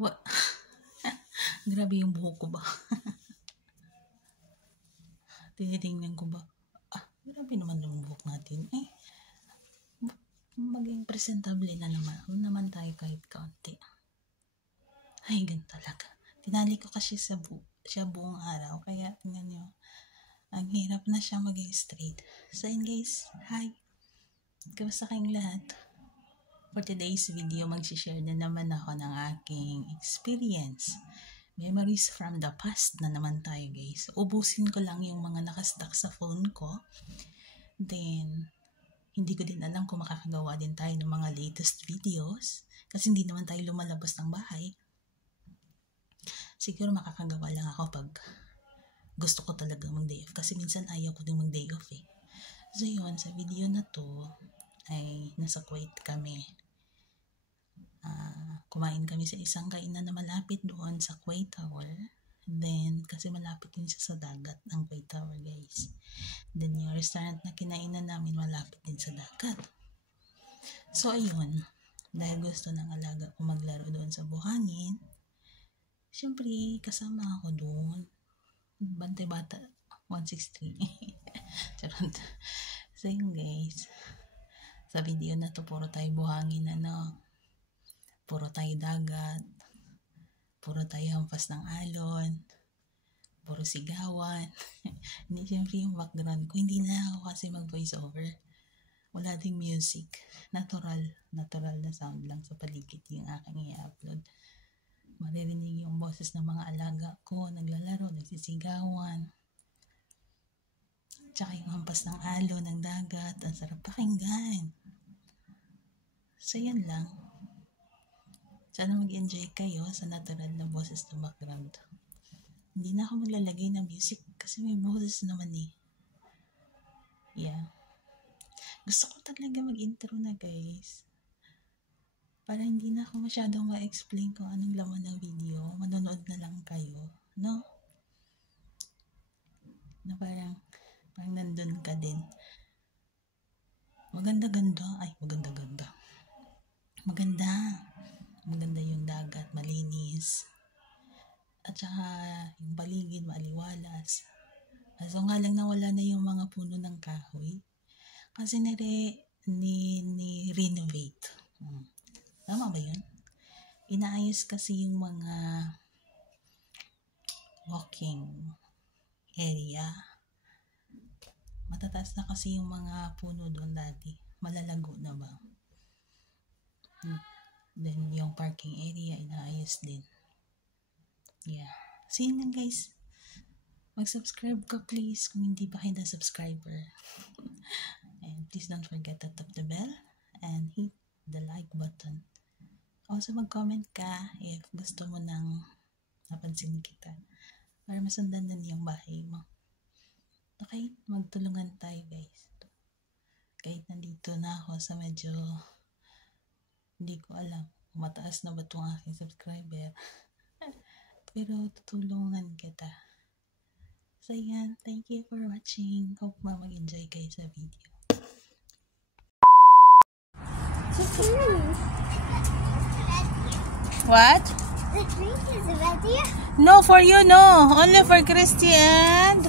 What? Grabe yung buhok ko ba? Tinitingnan ko ba? Grabe naman yung buhok natin. Maging presentable na naman tayo kahit kaunti. Ay, ganun talaga. Tinali ko kasi siya buong araw. Kaya, tingnan nyo, ang hirap na siya maging straight. So, yun guys, hi! Kamusta kayong lahat? For today's video, mag-share na naman ako ng aking experience. Memories from the past na naman tayo guys. Ubusin ko lang yung mga nakastack sa phone ko. Then, hindi ko din alam kung makakagawa din tayo ng mga latest videos. Kasi hindi naman tayo lumalabas ng bahay. Siguro makakagawa lang ako pag gusto ko talaga mag-day off. Kasi minsan ayaw ko din mag-day off eh. So yun, sa video na to ay nasa Kuwait kami. Kumain kami sa isang kainan na malapit doon sa Kuwait Tower. Then, kasi malapit din siya sa dagat ng Kuwait Tower guys. Then yung restaurant na kinainan namin malapit din sa dagat. So ayun, dahil gusto ng alaga ko maglaro doon sa buhangin, syempre kasama ako doon. Bantay bata 163. Charot. So yun guys, sa video na to puro tayo buhangin puro tayo dagat, puro tayo hampas ng alon, puro sigawan. Hindi, syempre yung background ko, hindi na ako kasi mag voice over. Wala ding music. Natural na sound lang sa paligid yung aking i-upload. Maririnig yung boses ng mga alaga ko, naglalaro, nagsisigawan. Tsaka yung hampas ng alon, ng dagat, ang sarap pakinggan. So yan lang. Sana mag-enjoy kayo sa natural na boses ng background. Hindi na ako maglalagay ng music kasi may boses naman eh. Yeah. Gusto ko talaga mag-intro na guys. Para hindi na ako masyadong ma-explain kung anong laman ng video. Manonood na lang kayo. No? Na parang nandun ka din. Maganda-ganda. Maganda yung dagat, malinis. At saka yung paligid, maaliwalas. So nga lang nawala na yung mga puno ng kahoy. Kasi ni-renovate. Tama ba yun? Inaayos kasi yung mga walking area. Matataas na kasi yung mga puno doon dati. Malalago na ba? Then yung parking area inaayos din. Yeah. So yun lang guys. Mag-subscribe ka please kung hindi pa kayo na subscriber. And please don't forget to tap the bell and hit the like button. Also mag-comment ka if gusto mo nang napansin kita para masundan din yung bahay mo. Okay, magtulungan tayo guys. Kahit nandito na ako sa medyo hindi ko alam kung mataas na ba itong aking subscriber. Pero tutulungan kita. So yan, thank you for watching. Hope mag-enjoy kayo sa video. What? The drink is ready. No, for you, no. Only for Christy and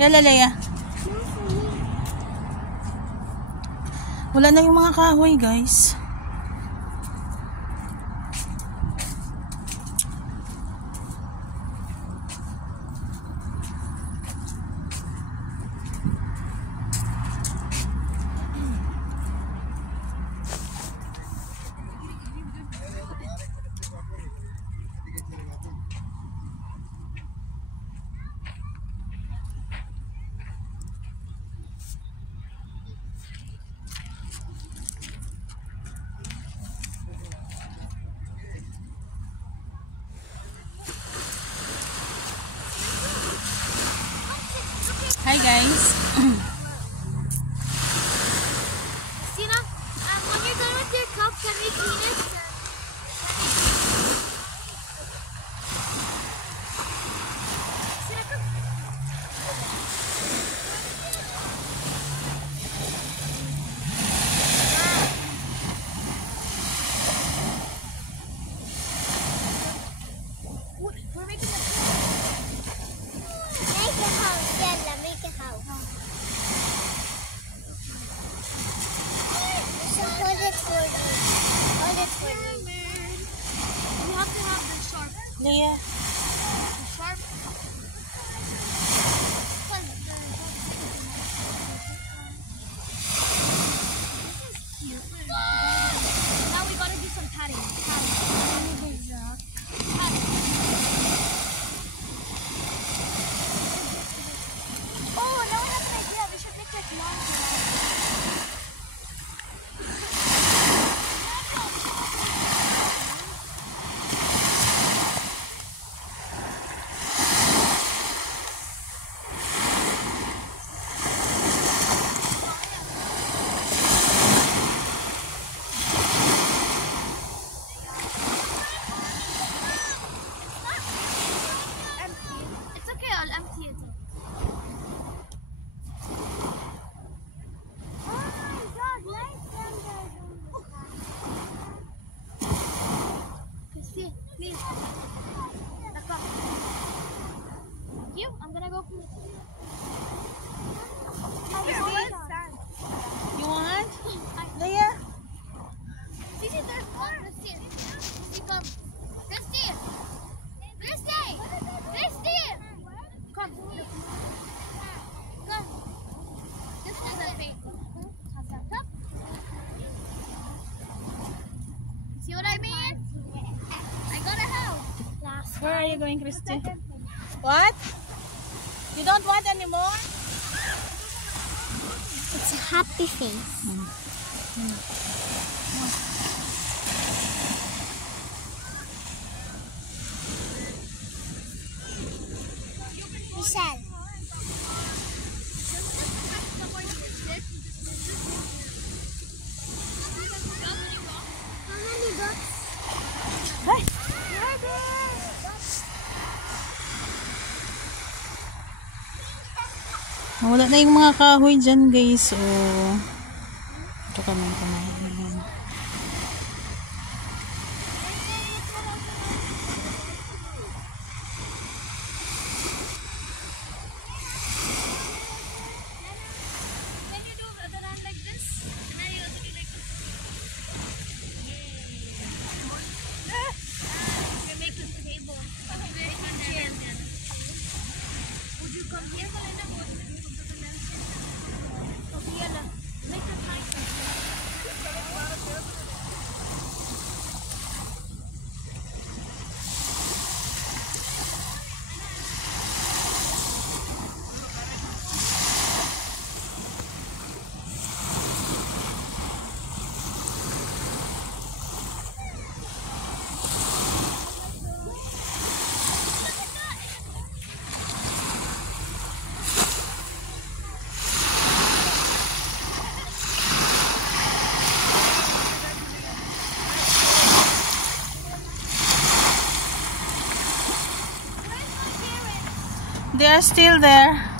Yalalaya. Wala na yung mga kahoy, guys. You have to have the sharp. Leah. The sharp. Now we gotta do some padding. Oh, now I have an idea. We should make like long It's okay, I'll empty it. Oh my God, nice Christy, please. Thank you. I'm gonna go pee. You want? Leah? Sissy, there's more. Christy, come. Christy! Christy! Christy! Come. Come. This is a fake. Come. See what I mean? I got a house. Where are you going, Christy? What? You don't want anymore? It's a happy face. Michelle. How many books? Hey! Wala na yung mga kahoy dyan, guys. So, ito kami kumain. Can you do the run like this? Can I also do like this? We make this table. Very fun chair. Would you come here? Okay, yala. Make a tight. They are still there.